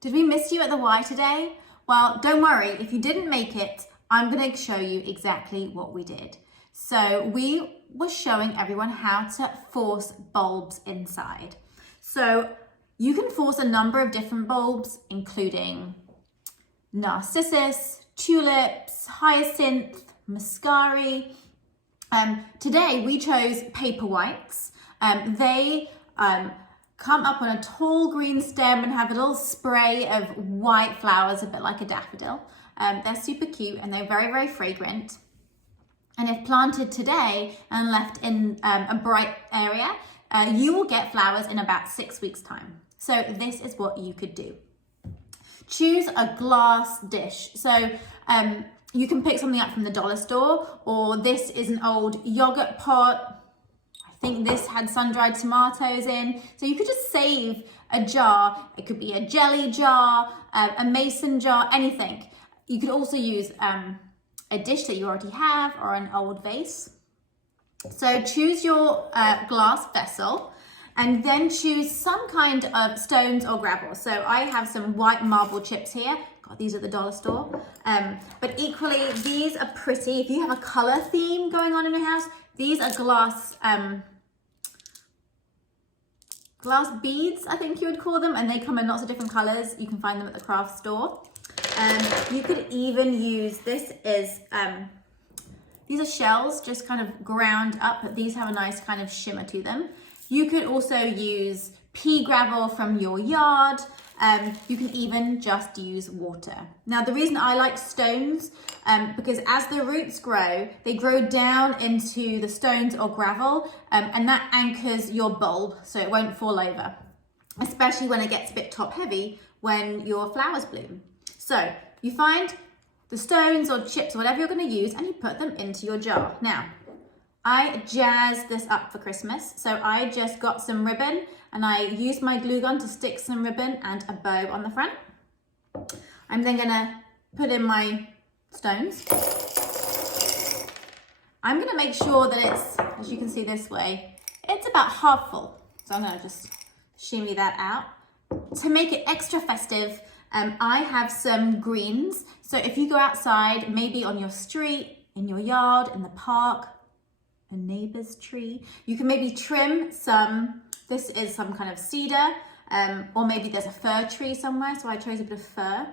Did we miss you at the Y today? Well, don't worry, if you didn't make it, I'm going to show you exactly what we did. So we were showing everyone how to force bulbs inside. So you can force a number of different bulbs, including narcissus, tulips, hyacinth, muscari. Today we chose Paperwhites. They come up on a tall green stem and have a little spray of white flowers, a bit like a daffodil. They're super cute and they're very, very fragrant. And if planted today and left in a bright area, you will get flowers in about 6 weeks' time. So this is what you could do. Choose a glass dish. So you can pick something up from the dollar store, or this is an old yogurt pot. I think this had sun-dried tomatoes in. So you could just save a jar. It could be a jelly jar, a mason jar, anything. You could also use a dish that you already have or an old vase. So choose your glass vessel and then choose some kind of stones or gravel. So I have some white marble chips here. God, these are at the dollar store. But equally, these are pretty. If you have a color theme going on in your house, these are glass beads, I think you would call them, and they come in lots of different colors. You can find them at the craft store. You could even use, these are shells just kind of ground up, but these have a nice kind of shimmer to them. You could also use pea gravel from your yard. You can even just use water. Now, the reason I like stones, because as the roots grow, they grow down into the stones or gravel, and that anchors your bulb so it won't fall over, especially when it gets a bit top heavy when your flowers bloom. So you find the stones or chips or whatever you're going to use and you put them into your jar. Now, I jazzed this up for Christmas. So I just got some ribbon and I used my glue gun to stick some ribbon and a bow on the front. I'm then going to put in my stones. I'm going to make sure that it's, as you can see this way, it's about half full. So I'm going to just shimmy that out. To make it extra festive, I have some greens. So if you go outside, maybe on your street, in your yard, in the park, a neighbor's tree, you can maybe trim some, this is some kind of cedar, or maybe there's a fir tree somewhere. So I chose a bit of fir.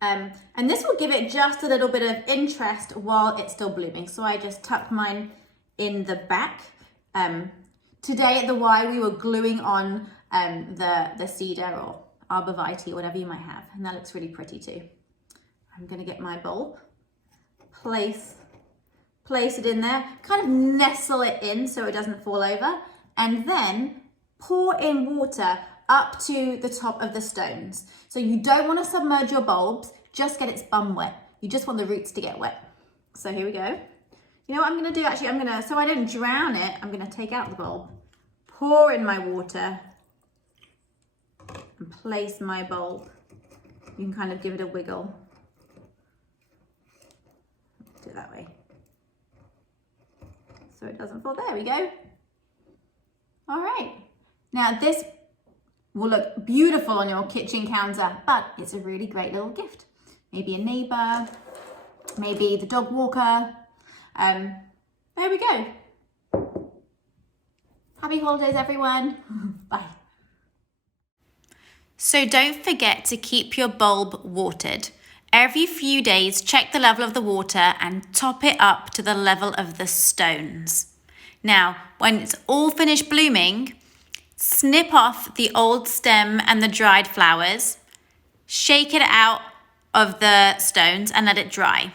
And this will give it just a little bit of interest while it's still blooming. So I just tucked mine in the back. Today at the Y, we were gluing on the cedar or arborvitae, whatever you might have, and that looks really pretty too. I'm going to get my bulb, place it in there, kind of nestle it in so it doesn't fall over, and then pour in water up to the top of the stones. So you don't want to submerge your bulbs, just get its bum wet. You just want the roots to get wet. So here we go. You know what I'm going to do? Actually, so I don't drown it, I'm going to take out the bulb, pour in my water, and place my bulb. You can kind of give it a wiggle. Do it that way. So it doesn't fall. There we go. All right. Now this will look beautiful on your kitchen counter, but it's a really great little gift. Maybe a neighbor, maybe the dog walker. There we go. Happy holidays, everyone. Bye. So don't forget to keep your bulb watered. Every few days, check the level of the water and top it up to the level of the stones. Now, when it's all finished blooming, snip off the old stem and the dried flowers, shake it out of the stones and let it dry.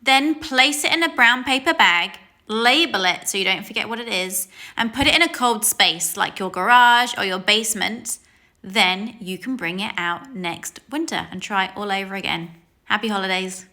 Then place it in a brown paper bag, label it so you don't forget what it is, and put it in a cold space like your garage or your basement. Then you can bring it out next winter and try it all over again. Happy holidays.